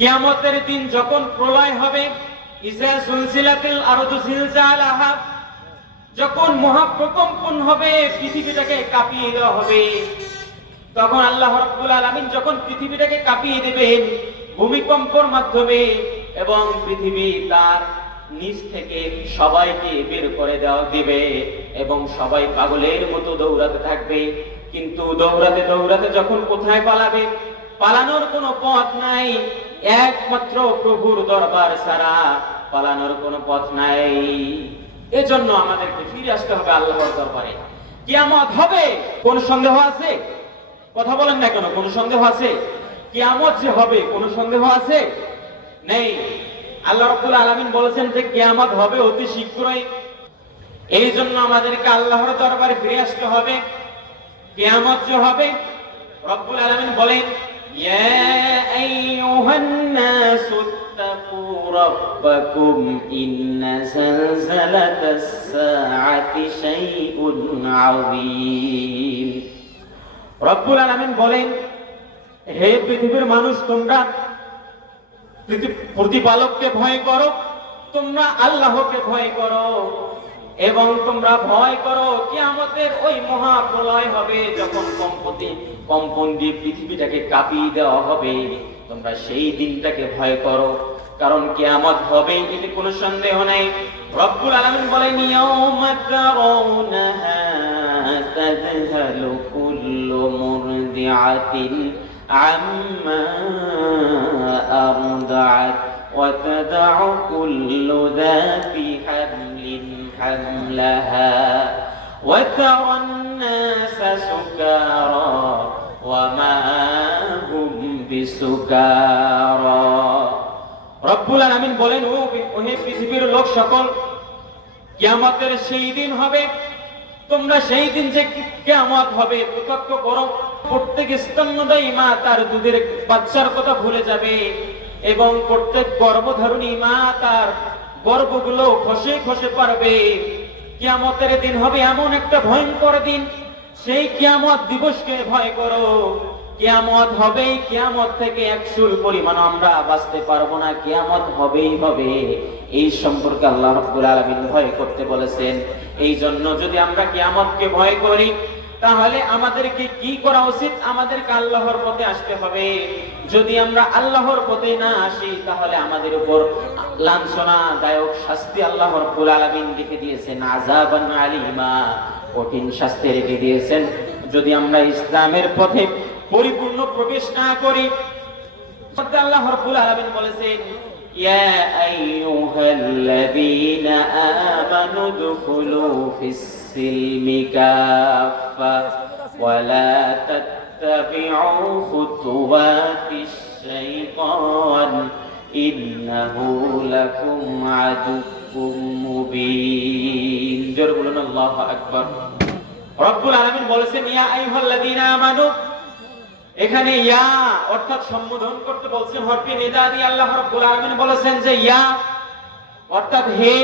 কিয়ামতের দিন যখন প্রলয় হবে, ইজা সুলসিলাতিল আরদু জিলজালাহা, যখন মহাপ্রকম্পন হবে, পৃথিবীটাকে কাঁপিয়ে দেওয়া হবে, তখন আল্লাহ রাব্বুল আলামিন যখন পৃথিবীটাকে কাঁপিয়ে দেবেন ভূমিকম্পের মাধ্যমে, এবং পৃথিবী তার নিচ থেকে সবাইকে বের করে দেওয়া দিবে, এবং সবাই পাগলের মতো দৌড়াতে থাকবে। কিন্তু দৌড়াতে দৌড়াতে যখন কোথায় পালাবে, পালানোর কোনো পথ নাই, একমাত্র প্রভুর দরবার ছাড়া পালানোর কোনো পথ নাই। এজন্য আমাদেরকে ফিরে আসতে হবে আল্লাহর দরবারে। কিয়ামত হবে, কোন সন্দেহ আছে? কথা বলেন না কেন, কোন সন্দেহ আছে? কিয়ামত যে হবে কোন সন্দেহ আছে? নেই। আল্লাহ রাব্বুল আলামিন বলেছেন যে কিয়ামত হবে অতি শীঘ্রই। এই জন্য আমাদেরকে আল্লাহর দরবারে ফিরে আসতে হবে। কিয়ামত যে হবে, রব্বুল আলামিন বলেন, ইয়া আইয়ুহান নাসু ইত্তাকু রাব্বাকুম ইন্না যালজালাতাস সাআতি শাইউন আযীম। রব্বুল আলামিন বলেন, হে পৃথিবীর মানুষ, তোমরা প্রতিপালককে ভয় করো, তোমরা আল্লাহকে ভয় করো, এবং তোমরা ভয় করো কিয়ামতের ওই মহাপ্রলয় হবে, যখন কম্পন দিয়ে পৃথিবীটাকে কাঁপিয়ে দেওয়া হবে। তোমরা সেই দিনটাকে ভয় করো, কারণ কিয়ামত হবে, এতে কোনো সন্দেহ নাই। রব্বুল আলামিন বলেন, ইয়াউমা তারাউনাহা তাযহালু কুল্লু মুরদিআতিন আম্মা আরদাআত ওয়া তাদউ কুল্লু যাতি হামলিন হামলাহা ওয়া তারান নাসা সুকারা ওয়া মা হুম বিসুকারা। রব্বুল আলামিন বলেন, ও হে পৃথিবীর লোক সকল, কিয়ামতের সেই দিন হবে, তোমরা সেই দিন যে কিয়ামত হবে প্রত্যক্ষ করো। প্রত্যেক স্তন্যদায়ী মা তার দুধের বাচ্চার কথা ভুলে যাবে, এবং প্রত্যেক গর্ভধারণী মা তার গর্ভগুলো খসে খসে পারবে। কিয়ামতের দিন হবে এমন একটা ভয়ঙ্কর দিন, সেই কিয়ামত দিবসকে ভয় করো। কিয়ামত হবেই, কিয়ামত থেকে এক চুল পরিমাণ আমরা বাঁচতে পারবো না, কিয়ামত হবেই হবে। এই সম্পর্কে আল্লাহ রাব্বুল আলামিন ভয় করতে বলেছেন। এই জন্য যদি আমরা কিয়ামতকে ভয় করি, তাহলে আমাদেরকে কি করা উচিত? আমাদেরকে আল্লাহর পথে আসতে হবে। যদি আমরা আল্লাহর পথে না আসি, তাহলে আমাদের উপর লাঞ্ছনাদায়ক শাস্তি আল্লাহ রাব্বুল আলামিন রেখে দিয়েছেন, আযাবান আলীমা, কঠিন শাস্তি রেখে দিয়েছেন। যদি আমরা ইসলামের পথে পরিপূর্ণ প্রবেশ না করি, আল্লাহ রাব্বুল আলামিন বলেছেন, ইয়া আইয়ুহাল্লাযীনা আমানু দুখুলু ফিস-সিলমি কাফা ওয়া লা তাত্তাবিউ খুতুওয়াতিশ শাইতান ইন্নাহু লাকুম আদুউম মুবিন। জোরে বলুন আল্লাহু আকবার। রব্বুল আলামিন বলেছেন, ইয়া আইয়ুহাল্লাযীনা আমানু, এখানে ইয়া অর্থাৎ সম্বোধন করতে বলছেন হরফে নিদা দিয়ে। আল্লাহ রাব্বুল আলামিন বলেছেন যে ইয়া অর্থাৎ হে,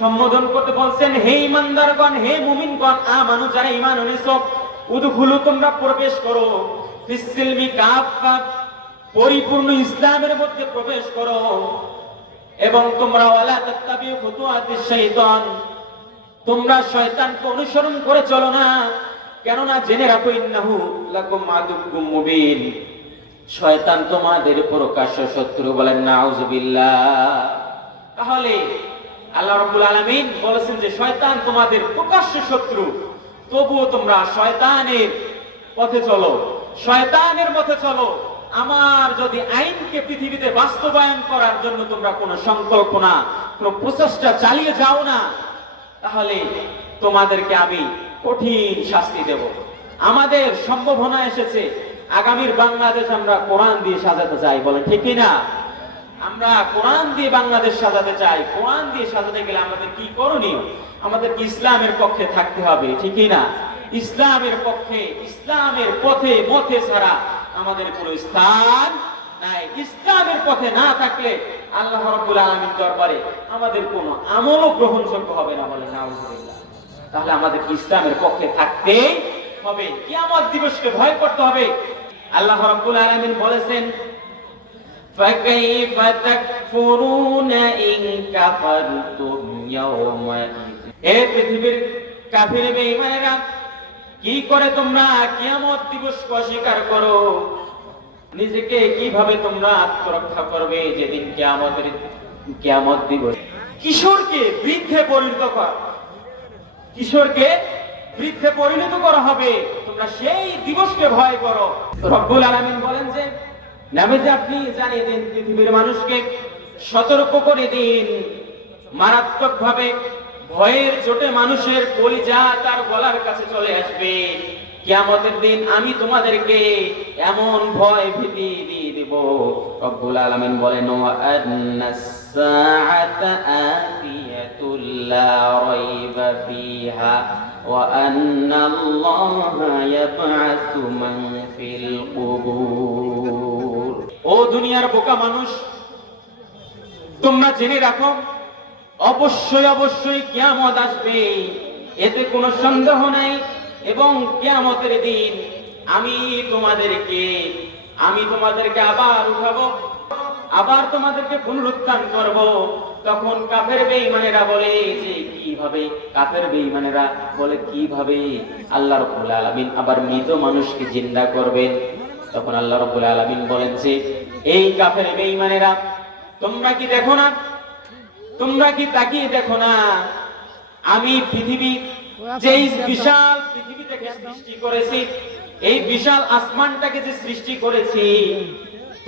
সম্বোধন করতে বলছেন হে ঈমানদারগণ, হে মুমিনগণ, আমানু যারা ঈমান এনেছো, উদখুলু তোমরা প্রবেশ করো, ফিস-সিলমি কাফা পরিপূর্ণ ইসলামের মধ্যে প্রবেশ করো, এবং তোমরা ওয়ালা তাত্তাবিউ খুতুওয়াতিশ শাইতান, তোমরা শয়তানকে অনুসরণ করে চলো না। কেননা জেনে রাখো, ইন্নাহু লাকুম আদুউম মুবিন, শয়তান তোমাদের প্রকাশ্য শত্রু। বলেন নাউযুবিল্লাহ। তাহলে আল্লাহ রাব্বুল আলামিন বলেছেন যে শয়তান তোমাদের প্রকাশ্য শত্রু, তবুও তোমরা শয়তানের পথে চলো, শয়তানের পথে চলো। আমার যদি আইনকে পৃথিবীতে বাস্তবায়ন করার জন্য তোমরা কোনো সংকল্পনা, কোনো প্রচেষ্টা চালিয়ে যাও না, তাহলে তোমাদেরকে আমি কঠিন শাস্তি দেব। আমাদের সম্ভাবনা এসেছে আগামীর বাংলাদেশ আমরা কোরআন দিয়ে সাজাতে চাই, বলেন ঠিক না? আমরা কোরআন দিয়ে বাংলাদেশ সাজাতে চাই। কোরআন দিয়ে সাজাতে গেলে আমাদের কি করণীয়? আমাদের ইসলামের পক্ষে থাকতে হবে, ঠিক না? ইসলামের পক্ষে, ইসলামের পথে মতে ছাড়া আমাদের কোনো স্থান নাই। ইসলামের পথে না থাকলে আল্লাহ রাব্বুল আলামিন দরবারে আমাদের কোনো আমলও গ্রহণযোগ্য হবে না, বলেন নাউযুবিল্লাহ। তাহলে আমাদের ইসলামের পক্ষে থাকতে হবে, কিয়ামত দিবসকে ভয় করতে হবে। আল্লাহ রাব্বুল আলামিন বলেছেন, فكيف تكفرون إن كفرتم يومئذ এই পৃথিবীর কাফির বেঈমানেরা কি করে তোমরা কিয়ামত দিবসকে অস্বীকার করো? নিজেকে কিভাবে তোমরা আত্মরক্ষা করবে যেদিন কিয়ামত দিবস? কিশোরকে বৃদ্ধে পরিণত করা, কিশোরকে বৃদ্ধে পরিণত করা হবে, তোমরা সেই দিবসকে ভয় করো। রব্বুল আলামিন বলেন যে নামাজে আপনি জানিয়ে দিন, পৃথিবীর মানুষকে সতর্ক করে দিন, মারাত্মকভাবে ভয়ের চোটে মানুষের কলিজা তার গলার কাছে চলে আসবে। কিয়ামতের দিন আমি তোমাদেরকে এমন ভয় ভীতি দিয়ে দেব। রব্বুল আলামিন বলেন ওয়া আন্নাস সাআতা আতিয়াতুল লা রাইবা ফিহা ওয়া আন্নাল্লাহা ইয়াবআসু মান ফিল কুবুর। ও দুনিয়ার বোকা মানুষ, তোমরা জেনে রাখো অবশ্যই অবশ্যই কিয়ামত আসবে, এতে কোনো সন্দেহ নাই। এবং কিয়ামতের দিন আমি তোমাদেরকে আবার উঠাবো, আবার তোমাদেরকে পুনরুত্থান করব। তখন কাফের বেঈমানেরা বলে যে কিভাবে, কাফের বেঈমানেরা বলে কিভাবে আল্লাহ রাব্বুল আলামিন আবার মৃত মানুষকে জিন্দা করবেন? তখন আল্লাহ রাব্বুল আলামিন বলেন যে এই কাফের বেঈমানেরা তোমরা কি দেখো না, তোমরা কি তাকিয়ে দেখো না, আমি পৃথিবী যেই বিশাল পৃথিবীটাকে সৃষ্টি করেছি, এই বিশাল আসমানটাকে যে সৃষ্টি করেছি,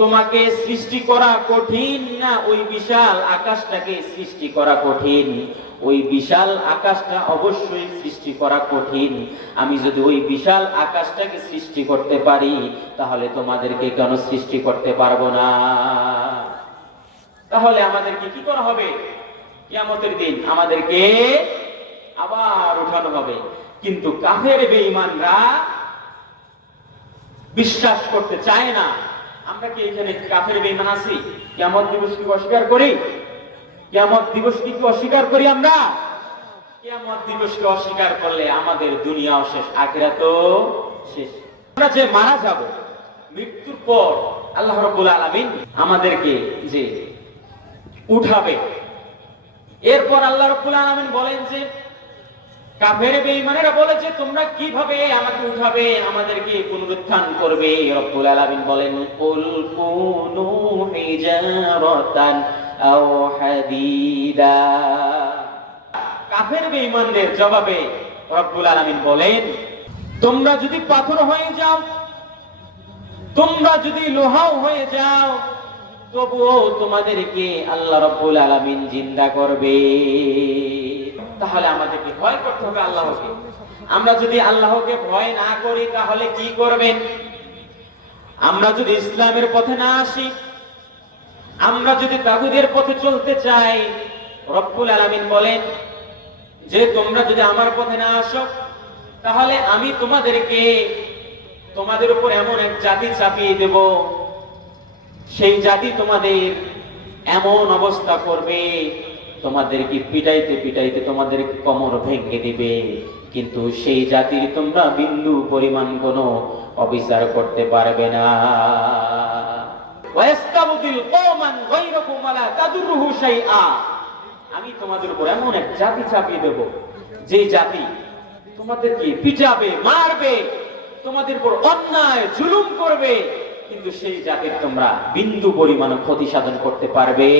তোমাকে সৃষ্টি করা কঠিন না ওই বিশাল আকাশটাকে সৃষ্টি করা কঠিন? ওই বিশাল আকাশটা অবশ্যই সৃষ্টি করা কঠিন। আমি যদি ওই বিশাল আকাশটাকে সৃষ্টি করতে পারি, তাহলে তোমাদেরকে কেন সৃষ্টি করতে পারবো না? তাহলে আমাদেরকে কি করা হবে? কিয়ামতের দিন আমাদেরকে আবার উঠানো হবে। কিন্তু কাফের বেঈমানরা বিশ্বাস করতে চায় না। আমরা কি এখানে কাফের বেঈমান আছি? কিয়ামত দিবস কি অস্বীকার করি? কিয়ামত দিবস কি অস্বীকার করি আমরা? কিয়ামত দিবসকে অস্বীকার করলে আমাদের দুনিয়াও শেষ, আখিরাতও শেষ। আমরা যে মারা যাব, মৃত্যুর পর আল্লাহ রাব্বুল আলামিন আমাদেরকে যে উঠাবে, এরপর আল্লাহ রাব্বুল আলামিন বলেন যে কাফের বেঈমানেরা বলে যে তোমরা কিভাবে আমাকে উঠাবে, আমাদেরকে পুনরুত্থান করবে? রব্বুল আলামিন বলেন কুল কুনু হিজারাতান আও হাদিদা। কাফের বেঈমানদের জবাবে রব্বুল আলামিন বলেন তোমরা যদি পাথর হয়ে যাও, তোমরা যদি লোহাও হয়ে যাও, তবুও তোমাদেরকে আল্লাহ রাব্বুল আলামিন জিন্দা করবে। তাহলে আমাদেরকে ভয় করতে হবে আল্লাহকে। আমরা যদি আল্লাহকে ভয় না করি তাহলে কি করবেন? আমরা যদি ইসলামের পথে না আসি, আমরা যদি তাগুদের পথে চলতে চাই, রব্বুল আলামিন বলেন যে তোমরা যদি আমার পথে না আসো, তাহলে আমি তোমাদের উপর এমন এক জাতি চাপিয়ে দেব, সেই জাতি তোমাদের এমন অবস্থা করবে, তোমাদেরকে পিটাইতে পিটাইতে তোমাদেরকে কোমর ভেঙে দিবে, কিন্তু সেই জাতির তোমরা বিন্দু পরিমাণ কোনো অবিচার করতে পারবে না। ওয়াস্তাবদিল কওমান গায়রাকুম ওয়ালা তাদুরুহু শাইআ। আমি তোমাদের উপর এমন এক জাতি চাপিয়ে দেব, যেই জাতি তোমাদেরকে পিটাবে, মারবে, তোমাদের উপর অন্যায় জুলুম করবে, কিন্তু সেই জাতির তোমরা বিন্দু পরিমাণ ক্ষতি সাধন করতে পারবে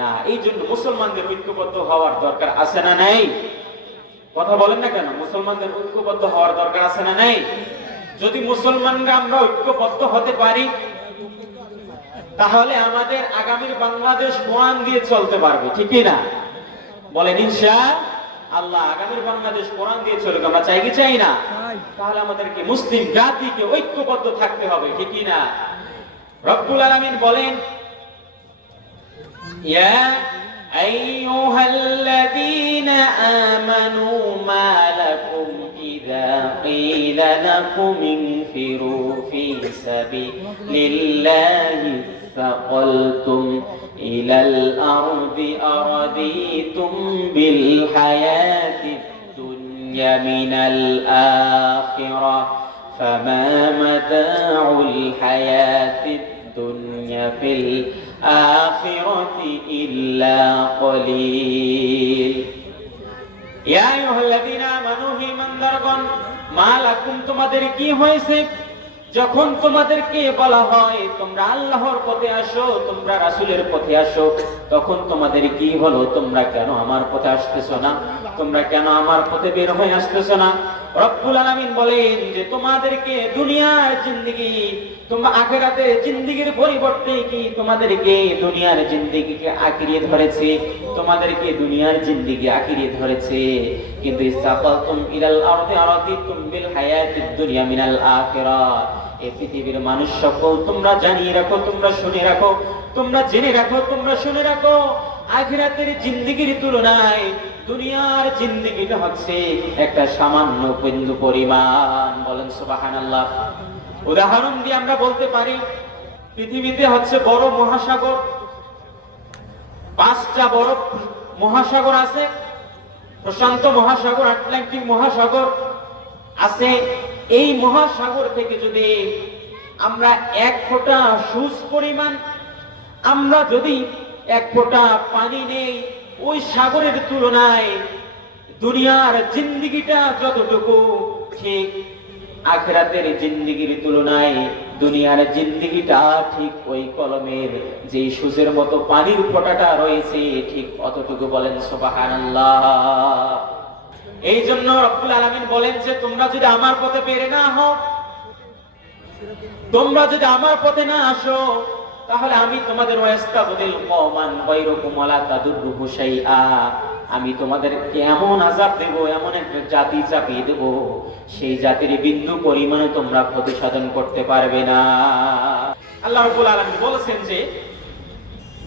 না। এই জন্য মুসলমানদের ঐক্যবদ্ধ হওয়ার দরকার আছে না নাই? কথা বলেন না কেন? মুসলমানদের ঐক্যবদ্ধ হওয়ার দরকার আছে না নাই? যদি মুসলমানরা আমরা ঐক্যবদ্ধ হতে পারি, তাহলে আমাদের আগামীর বাংলাদেশ কোরআন দিয়ে চলতে পারবে, ঠিক না? বলেন ইনশাআল্লাহ। আগামীর বাংলাদেশ কোরআন দিয়ে চলবে, আমরা চাই কি চাই না? তাহলে আমাদেরকে মুসলিম জাতিকে ঐক্যবদ্ধ থাকতে হবে, ঠিক না? রব্বুল আলামিন বলেন ইয়া আইয়ুহাল্লাযীনা আমানু মা লাকুম ইযা ক্বিলা লাকুম ইনফিরু ফী সাবিলিল্লাহি সাকালতুম ইলাল আরদি আরাদিতুম বিল হায়াতিদ দুনিয়া মিনাল আখিরাহ ফামা মাতাউল হায়াতিদ দুনিয়া ফিল আখিরাতি ইল্লা কলিল। ইয়া আইয়ুহাল্লাযীনা আমানু হে ঈমানদারগণ, মা লাকুম তোমাদের কি হয়েছে, যখন তোমাদেরকে বলা হয় তোমরা আল্লাহর পথে আসো, তোমরা রাসূলের পথে আসো, তখন তোমাদের কি হলো? তোমরা কেন আমার পথে আসতেছো না? তোমরা কেন আমার পথে বের হয়ে আসতেছো না? রব্বুল আলামিন বলেন যে তোমাদেরকে দুনিয়ার জিন্দেগি, তোমরা আখিরাতের জিন্দেগির পরিবর্তে কি তোমাদেরকে দুনিয়ার জিন্দেগিকে আঁকড়িয়ে ধরেছে, তোমাদেরকে দুনিয়ার জিন্দেগি আঁকড়িয়ে ধরেছে। কিন্তু ইসতাকালতুম ইলাল আরদি আরাদিতুম বিল হায়াতিদ দুনিয়া মিনাল আখিরাহ। এই পৃথিবীর মানুষ সকল তোমরা জানিয়ে রাখো, তোমরা শুনে রাখো, তোমরা জেনে রাখো, তোমরা শুনে রাখো, আখিরাতের জিন্দেগির তুলনায় দুনিয়ার জিন্দেগিটা হচ্ছে একটা সামান্য বিন্দু পরিমাণ। বলেন সুবহানাল্লাহ। উদাহরণ দিয়ে আমরা বলতে পারি, পৃথিবীতে হচ্ছে বড় মহাসাগর, 5টা বড় মহাসাগর আছে। প্রশান্ত মহাসাগর, আটলান্টিক মহাসাগর আছে। এই মহাসাগর থেকে যদি আমরা 1 ফোঁটা সূচ পরিমাণ, আমরা যদি 1 ফোঁটা পানি নেই, ওই সাগরের তুলনায় দুনিয়ার জিন্দেগিটা যতটুকু, ঠিক আখিরাতের জিন্দেগির তুলনায় দুনিয়ার জিন্দেগিটা ঠিক ওই কলমের যে সূচের মতো পানির ফোঁটাটা রয়েছে ঠিক অতটুকু। বলেন সুবহানাল্লাহ। এই জন্য রব্বুল আলামিন বলেন যে তোমরা যদি আমার পথে বের না হও, তোমরা যদি আমার পথে না আসো, তাহলে আমি তোমাদের ওয়াস্তাবদিল কওমান গায়রাকুম ওয়ালা তাদুররুহু শাইআ, আমি তোমাদেরকে এমন আযাব দেব, এমন একটা জাতি চাপিয়ে দেব, সেই জাতির বিন্দু পরিমাণে তোমরা ক্ষতি সাধন করতে পারবে না। আল্লাহ রাব্বুল আলামিন বলেছেন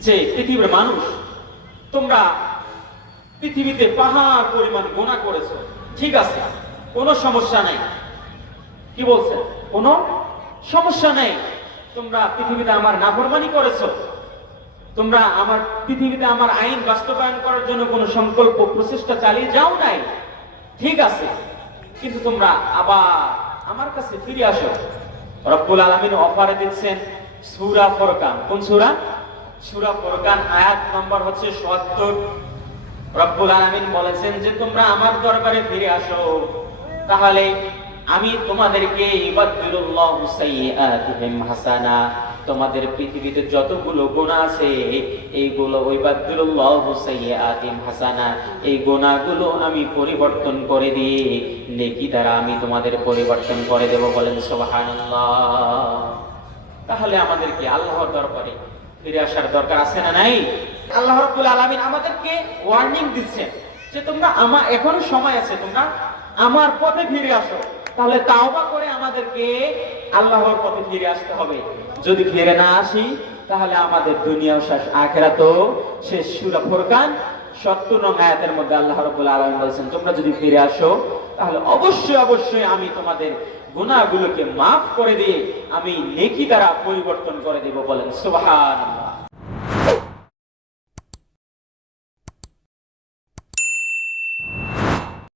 যে পৃথিবীর মানুষ, তোমরা পৃথিবীতে পাহাড় পরিমাণ গুনাহ করেছো, ঠিক আছে, কোনো সমস্যা নাই। কি বলছেন? কোনো সমস্যা নাই। তোমরা পৃথিবীতে আমার নাফরমানি করেছো, তোমরা আমার পৃথিবীতে আমার আইন বাস্তবায়ন করার জন্য কোনো সংকল্প প্রচেষ্টা চালিয়ে যাও নাই, ঠিক আছে, কিন্তু তোমরা আবার আমার কাছে ফিরে আসো। রব্বুল আলামিন অফারে দিচ্ছেন সূরা ফুরকান। কোন সূরা? সূরা ফুরকান, আয়াত নম্বর হচ্ছে ৭০। রব্বুল আলামিন বলেছেন যে তোমরা আমার দরবারে ফিরে আসো, তাহলে আমি তোমাদেরকে ইবাদুল্লাহু সাইয়্যাতিহিম হাসানা, তোমাদের পৃথিবীতে যতগুলো গুনাহ আছে এইগুলো ইবাদুল্লাহু সাইয়্যাতিহিম হাসানা, এই গুনাহগুলো আমি পরিবর্তন করে দিয়ে নেকি দ্বারা আমি তোমাদের পরিবর্তন করে দেব। বলেন সুবহানাল্লাহ। তাহলে আমাদেরকে আল্লাহর দরবারে ফিরে আসার দরকার আছে না নাই? আল্লাহ রাব্বুল আলামিন আমাদেরকে ওয়ার্নিং দিচ্ছেন যে তোমরা এখনো সময় আছে, তোমরা আমার পথে ফিরে আসো। তাহলে তাওবা করে আমাদেরকে আল্লাহর পথে ফিরে আসতে হবে। যদি ফিরে না আসি তাহলে আমাদের দুনিয়াও শেষ, আখিরাতও শেষ। সূরা ফুরকান ৭০ নং আয়াতের মধ্যে আল্লাহ রাব্বুল আলামিন বলেছেন তোমরা যদি ফিরে আসো তাহলে অবশ্যই অবশ্যই আমি তোমাদের গুনাহগুলোকে মাফ করে দিয়ে আমি নেকি দ্বারা পরিবর্তন করে দেব। বলেন সুবহানাল্লাহ।